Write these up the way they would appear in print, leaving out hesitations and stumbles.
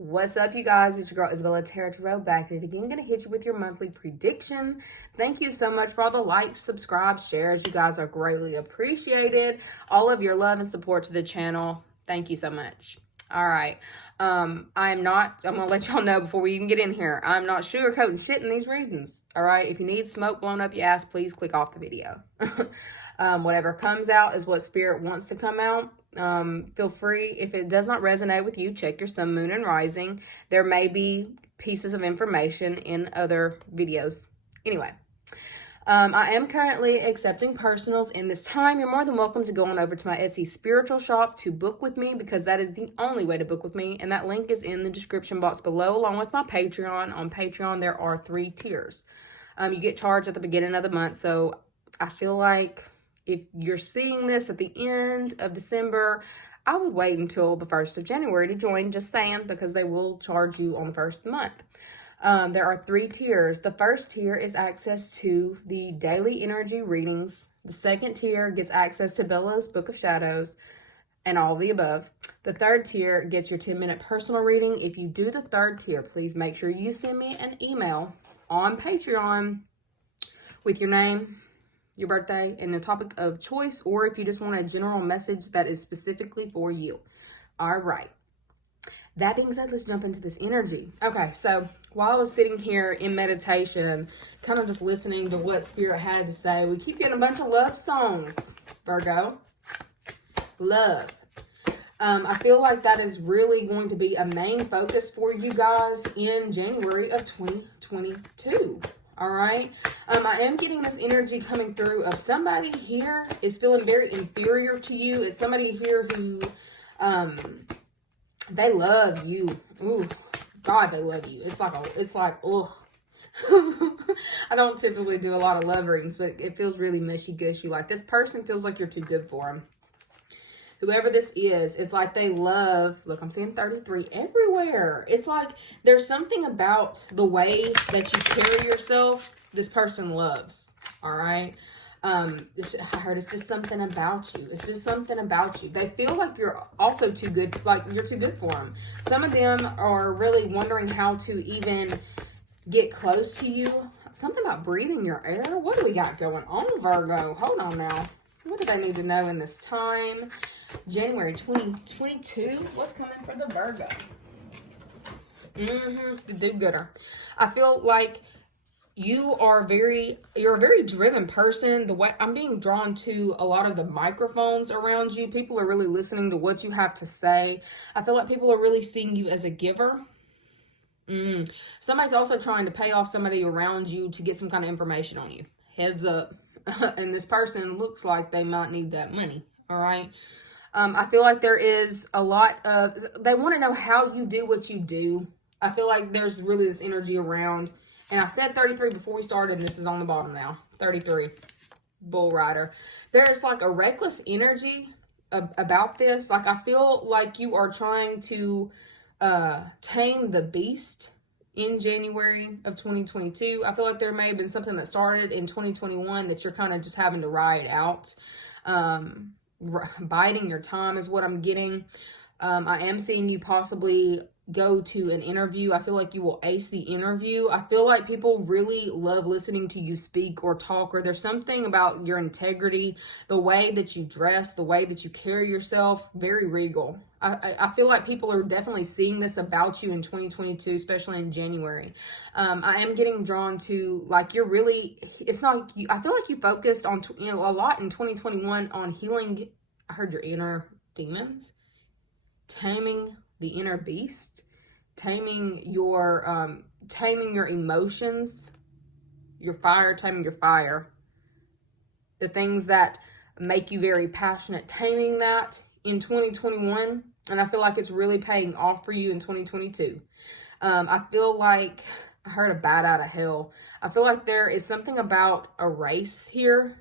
What's up, you guys? It's your girl, isabellaTtarot, back at it again. I'm going to hit you with your monthly prediction. Thank you so much for all the likes, subscribes, shares. You guys are greatly appreciated. All of your love and support to the channel. Thank you so much. All right. I'm going to let y'all know before we even get in here, I'm not sugarcoating shit in these readings. All right. If you need smoke blown up your ass, please click off the video. Whatever comes out is what spirit wants to come out. Feel free, if it does not resonate with you, check your sun, moon, and rising. There may be pieces of information in other videos. Anyway, I am currently accepting personals in this time. You're more than welcome to go on over to my Etsy spiritual shop to book with me, because that is the only way to book with me, and that link is in the description box below, along with my Patreon. On Patreon, there are 3 tiers. You get charged at the beginning of the month, so I feel like if you're seeing this at the end of December, I would wait until the 1st of January to join, just saying, because they will charge you on the first month. There are 3 tiers. The first tier is access to the daily energy readings. The second tier gets access to Bella's Book of Shadows and all the above. The third tier gets your 10-minute personal reading. If you do the third tier, please make sure you send me an email on Patreon with your name, your birthday, and the topic of choice, or if you just want a general message that is specifically for you. All right. That being said, let's jump into this energy. Okay, so while I was sitting here in meditation, kind of just listening to what Spirit had to say, we keep getting a bunch of love songs, Virgo. Love. I feel like that is really going to be a main focus for you guys in January of 2022. All right. I am getting this energy coming through of somebody here is feeling very inferior to you. It's somebody here who, they love you. Ooh, God, they love you. It's like, ugh. I don't typically do a lot of love readings, but it feels really mushy-gushy. Like this person feels like you're too good for them. Whoever this is, it's like they love, look, I'm seeing 33 everywhere. It's like there's something about the way that you carry yourself this person loves, all right? I heard it's just something about you. It's just something about you. They feel like you're also too good, like you're too good for them. Some of them are really wondering how to even get close to you. Something about breathing your air. What do we got going on, Virgo? Hold on now. What do they need to know in this time? January 2022. What's coming for the Virgo? The do-gooder. I feel like you're a very driven person. The way I'm being drawn to a lot of the microphones around you. People are really listening to what you have to say. I feel like people are really seeing you as a giver. Somebody's also trying to pay off somebody around you to get some kind of information on you. Heads up. And this person looks like they might need that money. All right. I feel like there is a lot of, they want to know how you do what you do. I feel like there's really this energy around, and I said 33 before we started, and this is on the bottom now, 33, bull rider. There's like a reckless energy about this. Like I feel like you are trying to tame the beast in January of 2022. I feel like there may have been something that started in 2021 that you're kind of just having to ride out. Biding your time is what I'm getting. I am seeing you possibly go to an interview. I feel like you will ace the interview. I feel like people really love listening to you speak or talk, or there's something about your integrity, the way that you dress, the way that you carry yourself, very regal. I feel like people are definitely seeing this about you in 2022, especially in January. I am getting drawn to, like, you're really, it's not, I feel like you focused on, a lot in 2021 on healing, I heard your inner demons, taming the inner beast, taming your emotions, your fire, taming your fire, the things that make you very passionate, taming that in 2021. And I feel like it's really paying off for you in 2022. I feel like I heard a bat out of hell. I feel like there is something about a race here.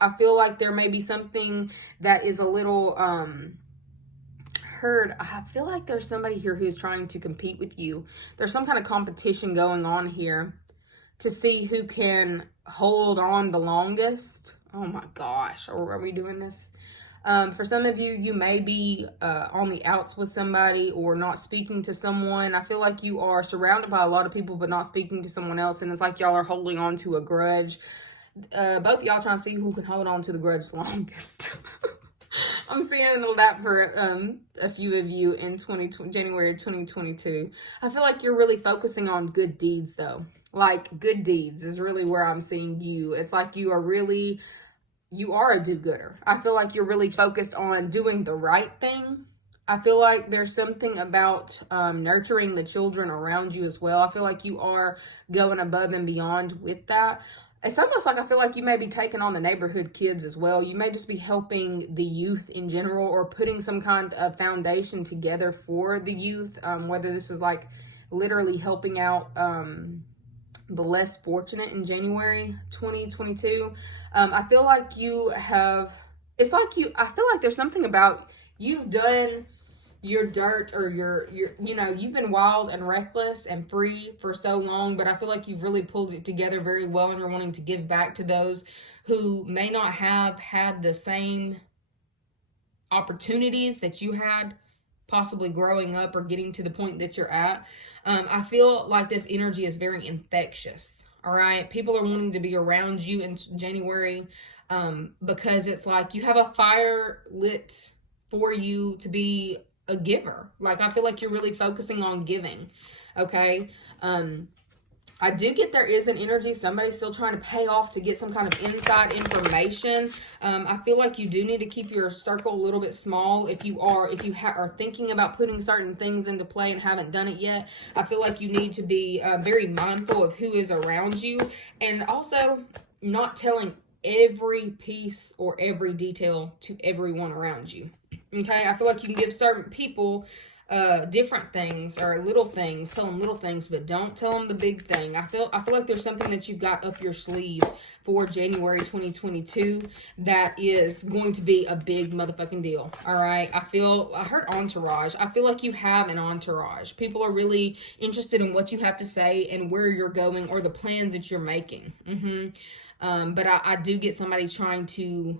I feel like there may be something that is a little, I feel like there's somebody here who's trying to compete with you. There's some kind of competition going on here to see who can hold on the longest. Oh my gosh, are we doing this? For some of you, you may be on the outs with somebody or not speaking to someone. I feel like you are surrounded by a lot of people but not speaking to someone else, and it's like y'all are holding on to a grudge. Both of y'all trying to see who can hold on to the grudge longest. I'm seeing that for a few of you in January 2022. I feel like you're really focusing on good deeds, though. Like, good deeds is really where I'm seeing you. It's like you are a do-gooder. I feel like you're really focused on doing the right thing. I feel like there's something about nurturing the children around you as well. I feel like you are going above and beyond with that. It's almost like I feel like you may be taking on the neighborhood kids as well. You may just be helping the youth in general or putting some kind of foundation together for the youth, whether this is like literally helping out the less fortunate in January 2022. I feel like I feel like there's something about you've done your dirt or you've been wild and reckless and free for so long, but I feel like you've really pulled it together very well and you're wanting to give back to those who may not have had the same opportunities that you had possibly growing up or getting to the point that you're at. I feel like this energy is very infectious. All right. People are wanting to be around you in January because it's like you have a fire lit for you to be a giver. Like, I feel like you're really focusing on giving. Okay. I do get there is an energy. Somebody's still trying to pay off to get some kind of inside information. I feel like you do need to keep your circle a little bit small. If you are thinking about putting certain things into play and haven't done it yet, I feel like you need to be very mindful of who is around you, and also not telling every piece or every detail to everyone around you. Okay, I feel like you can give certain people different things or little things, tell them little things, but don't tell them the big thing. I feel like there's something that you've got up your sleeve for January 2022 that is going to be a big motherfucking deal. All right. I heard entourage. I feel like you have an entourage. People are really interested in what you have to say and where you're going or the plans that you're making. But I do get somebody trying to,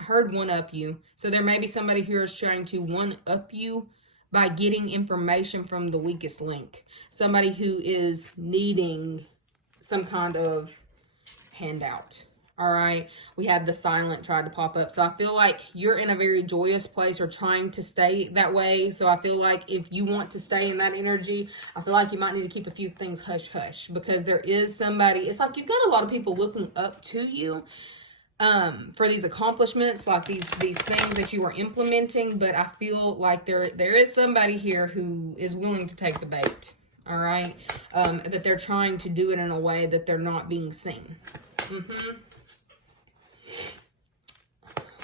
I heard one up you. So there may be somebody here is trying to one up you by getting information from the weakest link. Somebody who is needing some kind of handout. All right. We had the silent tried to pop up. So I feel like you're in a very joyous place or trying to stay that way. So I feel like if you want to stay in that energy, I feel like you might need to keep a few things hush hush, because there is somebody, it's like you've got a lot of people looking up to you for these accomplishments, like these things that you are implementing. But I feel like there is somebody here who is willing to take the bait. All right. That they're trying to do it in a way that they're not being seen.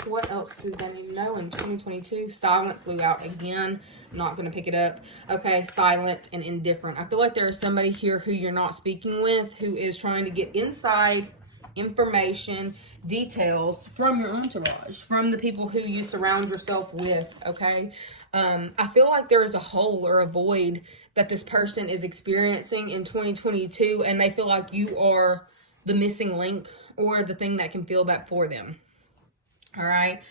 What else did they need to know in 2022? Silent flew out again. I'm not going to pick it up. Okay, silent and indifferent. I feel like there is somebody here who you're not speaking with, who is trying to get inside information, details from your entourage, from the people who you surround yourself with. Okay. I feel like there is a hole or a void that this person is experiencing in 2022, and they feel like you are the missing link or the thing that can fill that for them. All right.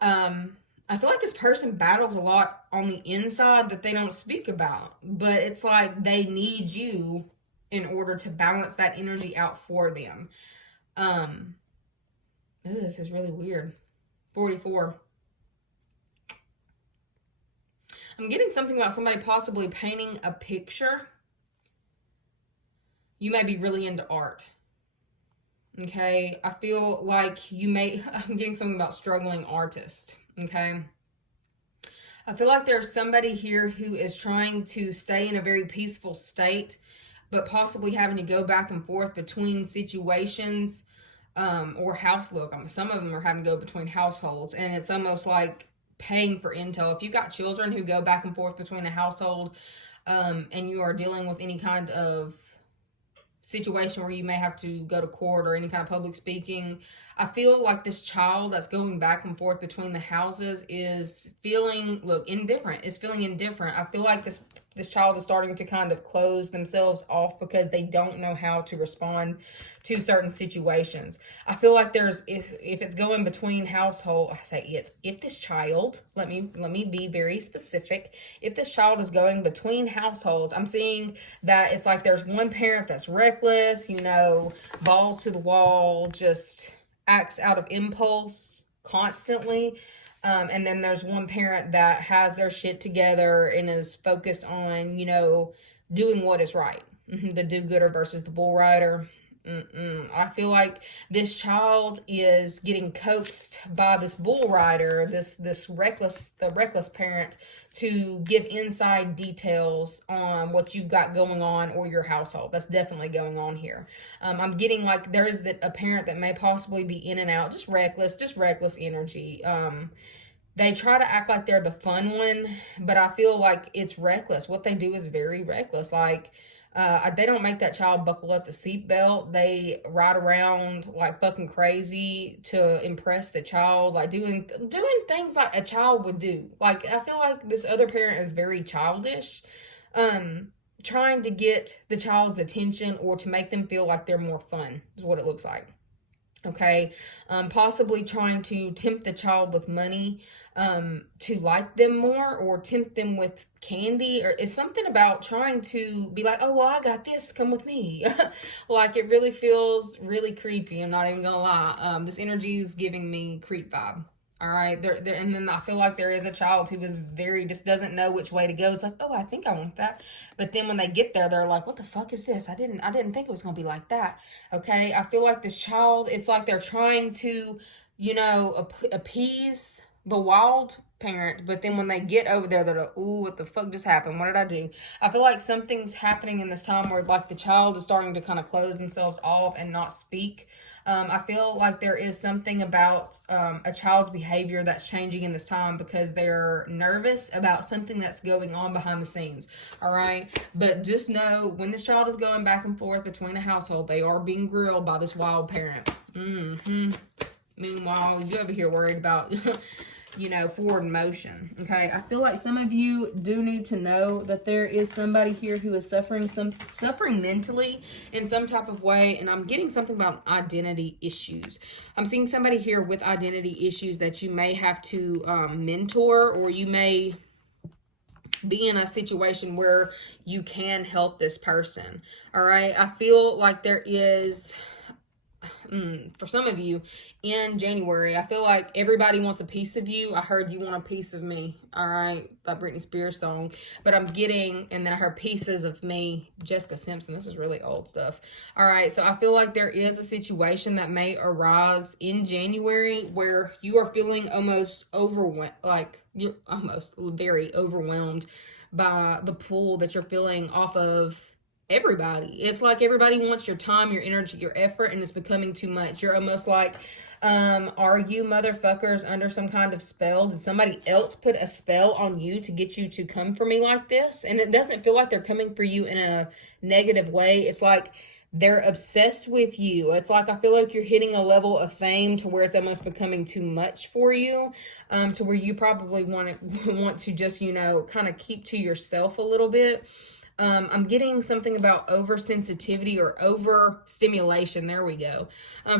I feel like this person battles a lot on the inside that they don't speak about, but it's like they need you in order to balance that energy out for them. This is really weird. 44. I'm getting something about somebody possibly painting a picture. You may be really into art. Okay. I feel like I'm getting something about struggling artist. Okay. I feel like there's somebody here who is trying to stay in a very peaceful state, but possibly having to go back and forth between situations, or house look. Some of them are having to go between households, and it's almost like paying for intel. If you've got children who go back and forth between a household, and you are dealing with any kind of situation where you may have to go to court or any kind of public speaking, I feel like this child that's going back and forth between the houses is feeling indifferent. I feel like this This child is starting to kind of close themselves off because they don't know how to respond to certain situations. I feel like there's, if it's going between household, I say it's, if this child, let me be very specific. If this child is going between households, I'm seeing that it's like there's one parent that's reckless, you know, balls to the wall, just acts out of impulse constantly. And then there's one parent that has their shit together and is focused on, you know, doing what is right. The do-gooder versus the bull rider. I feel like this child is getting coaxed by this bull rider, this reckless parent, to give inside details on what you've got going on or your household. That's definitely going on here. I'm getting like there's a parent that may possibly be in and out, just reckless energy. They try to act like they're the fun one, but I feel like it's reckless. What they do is very reckless. Like, they don't make that child buckle up the seatbelt. They ride around like fucking crazy to impress the child, like doing things like a child would do. Like, I feel like this other parent is very childish, trying to get the child's attention or to make them feel like they're more fun is what it looks like. Okay, possibly trying to tempt the child with money, to like them more, or tempt them with candy, or it's something about trying to be like, oh, well, I got this, come with me. Like, it really feels really creepy. I'm not even gonna lie. This energy is giving me creep vibe. All right, and then I feel like there is a child who is just doesn't know which way to go. It's like, oh, I think I want that, but then when they get there, they're like, what the fuck is this? I didn't think it was gonna be like that. Okay, I feel like this child, it's like they're trying to, you know, appease the wild parent, but then when they get over there, they're like, ooh, what the fuck just happened? What did I do? I feel like something's happening in this time where like the child is starting to kind of close themselves off and not speak. I feel like there is something about a child's behavior that's changing in this time because they're nervous about something that's going on behind the scenes. All right. But just know when this child is going back and forth between a household, they are being grilled by this wild parent. Meanwhile, you over here worried about you know, forward motion. Okay, I feel like some of you do need to know that there is somebody here who is suffering mentally in some type of way, and I'm getting something about identity issues. I'm seeing somebody here with identity issues that you may have to mentor, or you may be in a situation where you can help this person. All right, I feel like there is for some of you in January, I feel like everybody wants a piece of you. I heard you want a piece of me. All right, that Britney Spears song. But I'm getting, and then I heard pieces of me, Jessica Simpson. This is really old stuff. All right, so I feel like there is a situation that may arise in January where you are feeling almost overwhelmed, like you're almost very overwhelmed by the pull that you're feeling off of everybody. It's like everybody wants your time, your energy, your effort, and it's becoming too much. You're almost like, are you motherfuckers under some kind of spell? Did somebody else put a spell on you to get you to come for me like this? And it doesn't feel like they're coming for you in a negative way. It's like they're obsessed with you. It's like I feel like you're hitting a level of fame to where it's almost becoming too much for you, to where you probably want to just, you know, kind of keep to yourself a little bit. I'm getting something about oversensitivity or overstimulation. There we go.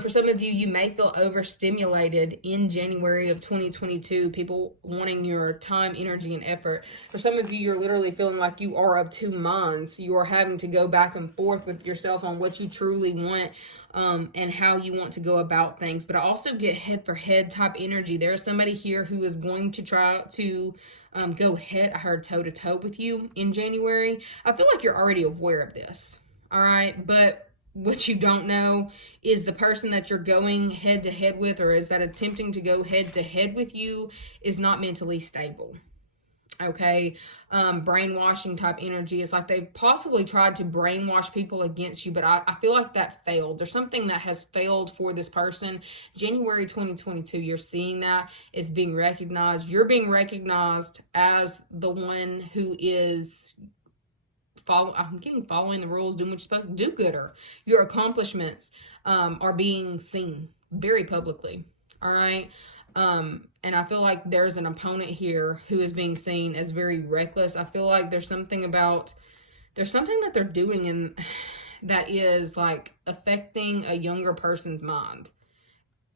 For some of you, you may feel overstimulated in January of 2022. People wanting your time, energy, and effort. For some of you, you're literally feeling like you are of two minds. You are having to go back and forth with yourself on what you truly want, and how you want to go about things. But I also get head for head type energy. There's somebody here who is going to try to go head, I heard toe to toe with you in January. I feel like you're already aware of this. All right. But what you don't know is the person that you're going head to head with, or is that attempting to go head to head with you, is not mentally stable. Okay. Brainwashing type energy. It's like they possibly tried to brainwash people against you, but I feel like that failed. There's something that has failed for this person. January 2022, you're seeing that it's being recognized. You're being recognized as the one who is following the rules, doing what you're supposed to do, gooder. Your accomplishments are being seen very publicly. All right. And I feel like there's an opponent here who is being seen as very reckless. I feel like there's something that they're doing that is like affecting a younger person's mind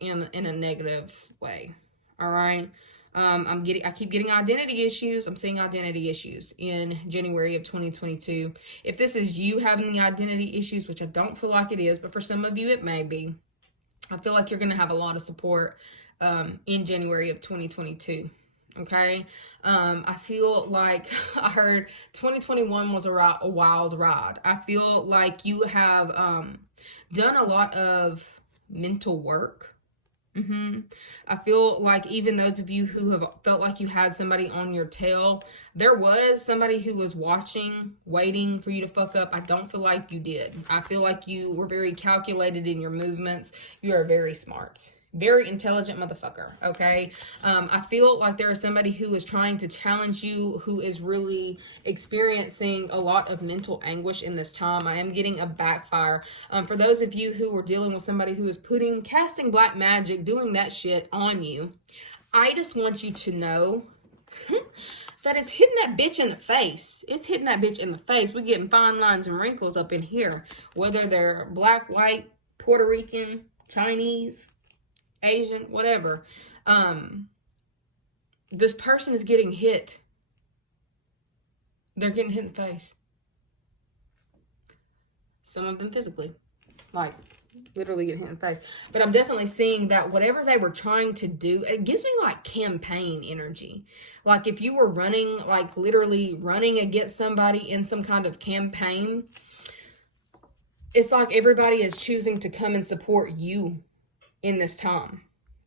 in a negative way. All right. I keep getting identity issues. I'm seeing identity issues in January of 2022. If this is you having the identity issues, which I don't feel like it is, but for some of you it may be, I feel like you're going to have a lot of support in January of 2022. Okay. I feel like I heard 2021 was a wild ride. I feel like you have done a lot of mental work. I feel like even those of you who have felt like you had somebody on your tail, there was somebody who was watching, waiting for you to fuck up. I don't feel like you did. I feel like you were very calculated in your movements. You are very smart. Very intelligent motherfucker, okay? I feel like there is somebody who is trying to challenge you, who is really experiencing a lot of mental anguish in this time. I am getting a backfire. For those of you who are dealing with somebody who is casting black magic, doing that shit on you, I just want you to know that it's hitting that bitch in the face. It's hitting that bitch in the face. We're getting fine lines and wrinkles up in here, whether they're black, white, Puerto Rican, Chinese, Asian, whatever. This person is getting hit. They're getting hit in the face. Some of them physically. Like, literally getting hit in the face. But I'm definitely seeing that whatever they were trying to do, it gives me like campaign energy. Like if you were running, like literally running against somebody in some kind of campaign, it's like everybody is choosing to come and support you in this time.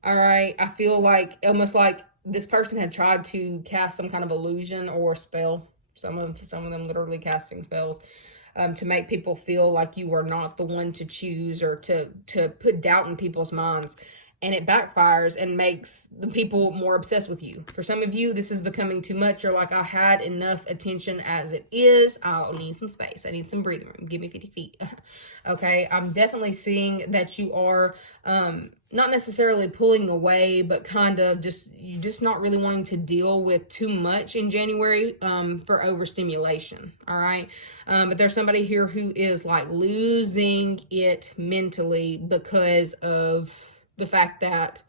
All right. I feel like almost like this person had tried to cast some kind of illusion or spell. Some of them literally casting spells to make people feel like you are not the one to choose, or to put doubt in people's minds. And it backfires and makes the people more obsessed with you. For some of you, this is becoming too much. You're like, I had enough attention as it is. I'll need some space. I need some breathing room. Give me 50 feet. Okay. I'm definitely seeing that you are not necessarily pulling away, but kind of you're just not really wanting to deal with too much in January for overstimulation. All right. But there's somebody here who is like losing it mentally because of the fact that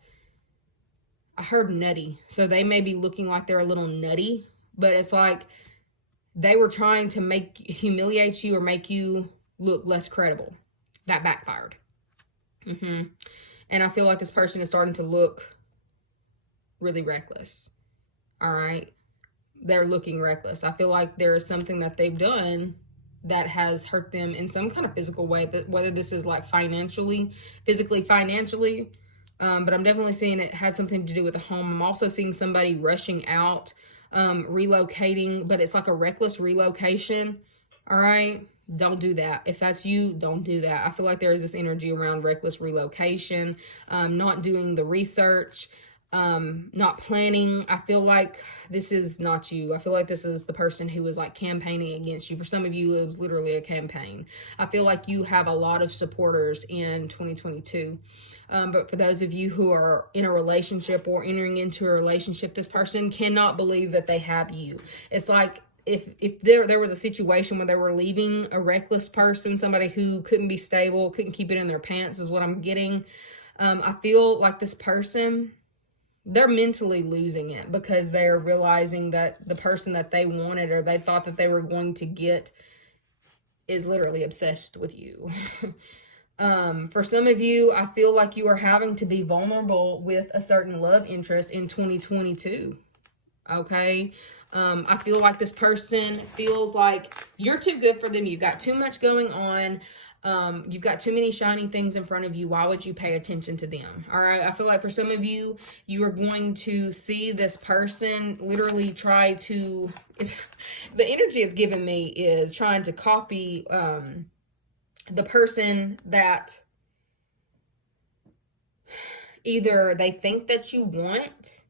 I heard nutty. So they may be looking like they're a little nutty, but it's like they were trying to humiliate you or make you look less credible. That backfired. And I feel like this person is starting to look really reckless. All right. They're looking reckless. I feel like there is something that they've done that has hurt them in some kind of physical way, whether this is like physically, financially, but I'm definitely seeing it had something to do with the home. I'm also seeing somebody rushing out, relocating, but it's like a reckless relocation. All right. Don't do that. If that's you, don't do that. I feel like there is this energy around reckless relocation, not doing the research, not planning. I feel like this is not you. I feel like this is the person who was like campaigning against you. For some of you, it was literally a campaign. I feel like you have a lot of supporters in 2022. But for those of you who are in a relationship or entering into a relationship, this person cannot believe that they have you. It's like if there was a situation where they were leaving a reckless person, somebody who couldn't be stable, couldn't keep it in their pants is what I'm getting. I feel like this person, they're mentally losing it because they're realizing that the person that they wanted or they thought that they were going to get is literally obsessed with you. For some of you, I feel like you are having to be vulnerable with a certain love interest in 2022. Okay. I feel like this person feels like you're too good for them. You've got too much going on. You've got too many shiny things in front of you. Why would you pay attention to them? All right. I feel like for some of you, you are going to see this person literally try to, the energy it's giving me is trying to copy, the person that either they think that you want,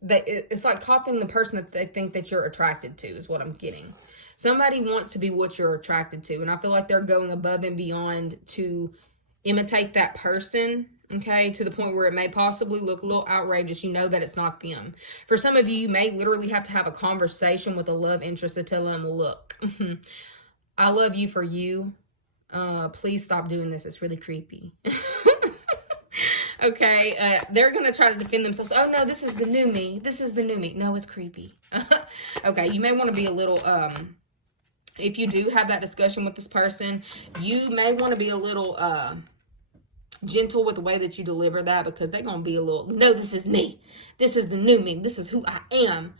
it's like copying the person that they think that you're attracted to is what I'm getting. Somebody wants to be what you're attracted to. And I feel like they're going above and beyond to imitate that person. Okay, to the point where it may possibly look a little outrageous. You know that it's not them. For some of you, you may literally have to have a conversation with a love interest to tell them, look, I love you for you. Please stop doing this. It's really creepy. Okay, they're going to try to defend themselves. Oh, no, this is the new me. This is the new me. No, it's creepy. Okay, you may want to be a little, if you do have that discussion with this person, you may want to be a little gentle with the way that you deliver that, because they're going to be a little, no, this is me. This is the new me. This is who I am.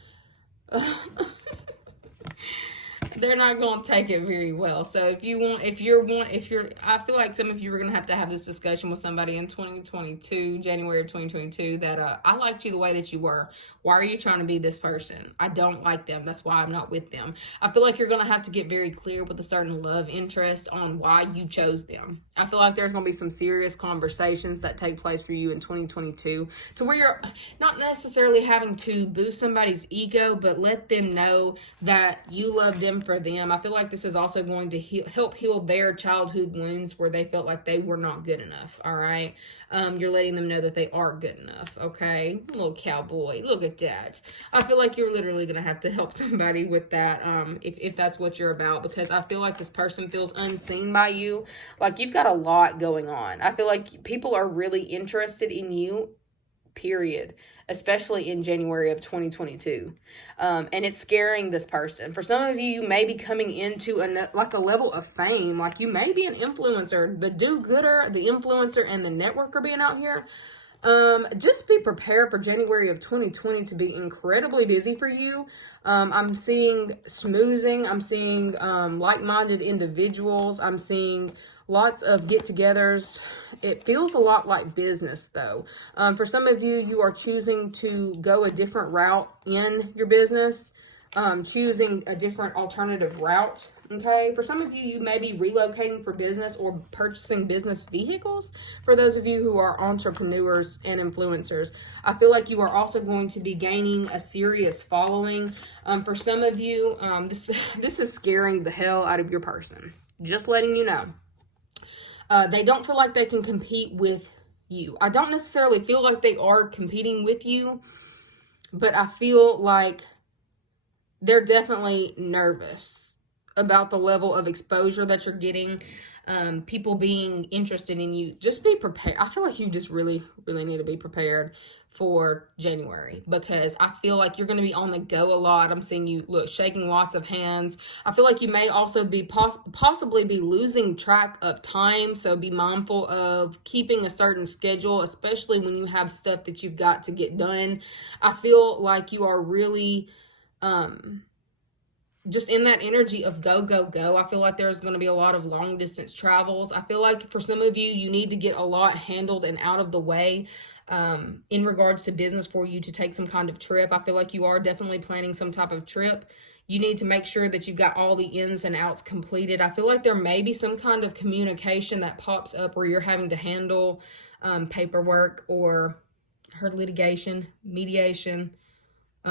They're not going to take it very well. So I feel like some of you are going to have this discussion with somebody in 2022, January of 2022, that I liked you the way that you were. Why are you trying to be this person? I don't like them. That's why I'm not with them. I feel like you're going to have to get very clear with a certain love interest on why you chose them. I feel like there's going to be some serious conversations that take place for you in 2022 to where you're not necessarily having to boost somebody's ego, but let them know that you love them for them. I feel like this is also going to help heal their childhood wounds where they felt like they were not good enough. All right. You're letting them know that they are good enough. Okay. Little cowboy. Look at that. I feel like you're literally going to have to help somebody with that. If that's what you're about, because I feel like this person feels unseen by you. Like you've got a lot going on. I feel like people are really interested in you, period, especially in January of 2022. And it's scaring this person. For some of you, you may be coming into a level of fame. Like you may be an influencer, the do-gooder, the influencer, and the networker being out here. Just be prepared for January of 2020 to be incredibly busy for you. I'm seeing schmoozing. I'm seeing like-minded individuals. I'm seeing lots of get-togethers. It feels a lot like business, though. For some of you, you are choosing to go a different route in your business, choosing a different alternative route. Okay, for some of you, you may be relocating for business or purchasing business vehicles. For those of you who are entrepreneurs and influencers, I feel like you are also going to be gaining a serious following. For some of you, this is scaring the hell out of your person. Just letting you know. They don't feel like they can compete with you. I don't necessarily feel like they are competing with you, but I feel like they're definitely nervous about the level of exposure that you're getting, people being interested in you. Just be prepared. I feel like you just really, really need to be prepared for January, because I feel like you're going to be on the go a lot. I'm seeing you, shaking lots of hands. I feel like you may also be possibly be losing track of time. So be mindful of keeping a certain schedule, especially when you have stuff that you've got to get done. I feel like you are really, just in that energy of go, go, go. I feel like there's going to be a lot of long distance travels. I feel like for some of you, you need to get a lot handled and out of the way in regards to business for you to take some kind of trip. I feel like you are definitely planning some type of trip. You need to make sure that you've got all the ins and outs completed. I feel like there may be some kind of communication that pops up where you're having to handle paperwork or litigation, mediation,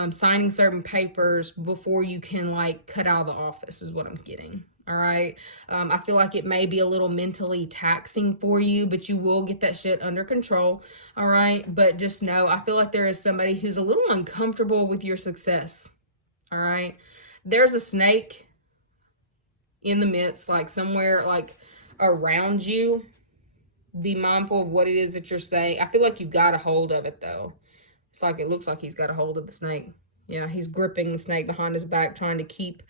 signing certain papers before you can cut out of the office is what I'm getting. All right. I feel like it may be a little mentally taxing for you, but you will get that shit under control. All right. But just know, I feel like there is somebody who's a little uncomfortable with your success. All right. There's a snake in the midst, somewhere around you. Be mindful of what it is that you're saying. I feel like you've got a hold of it though. It looks like he's got a hold of the snake. Yeah, he's gripping the snake behind his back, trying to keep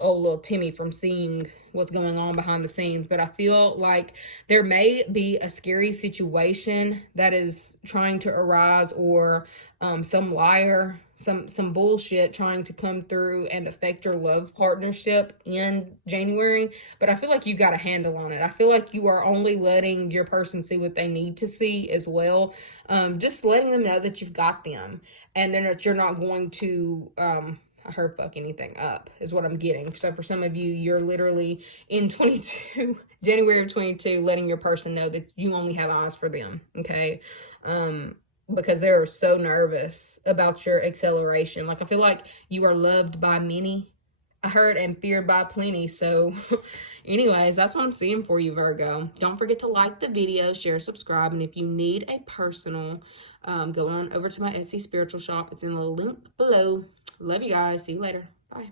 old little Timmy from seeing what's going on behind the scenes. But I feel like there may be a scary situation that is trying to arise, or some liar, some bullshit trying to come through and affect your love partnership in January. But I feel like you got a handle on it. I feel like you are only letting your person see what they need to see as well. Just letting them know that you've got them, and then that you're not going to fuck anything up is what I'm getting. So for some of you, you're literally in January of 22, letting your person know that you only have eyes for them. Okay. Because they're so nervous about your acceleration. I feel like you are loved by many, heard and feared by plenty. So anyways, that's what I'm seeing for you, Virgo. Don't forget to like the video, share, subscribe, and if you need a personal, go on over to my Etsy spiritual shop. It's in the link below. Love you guys. See you later. Bye.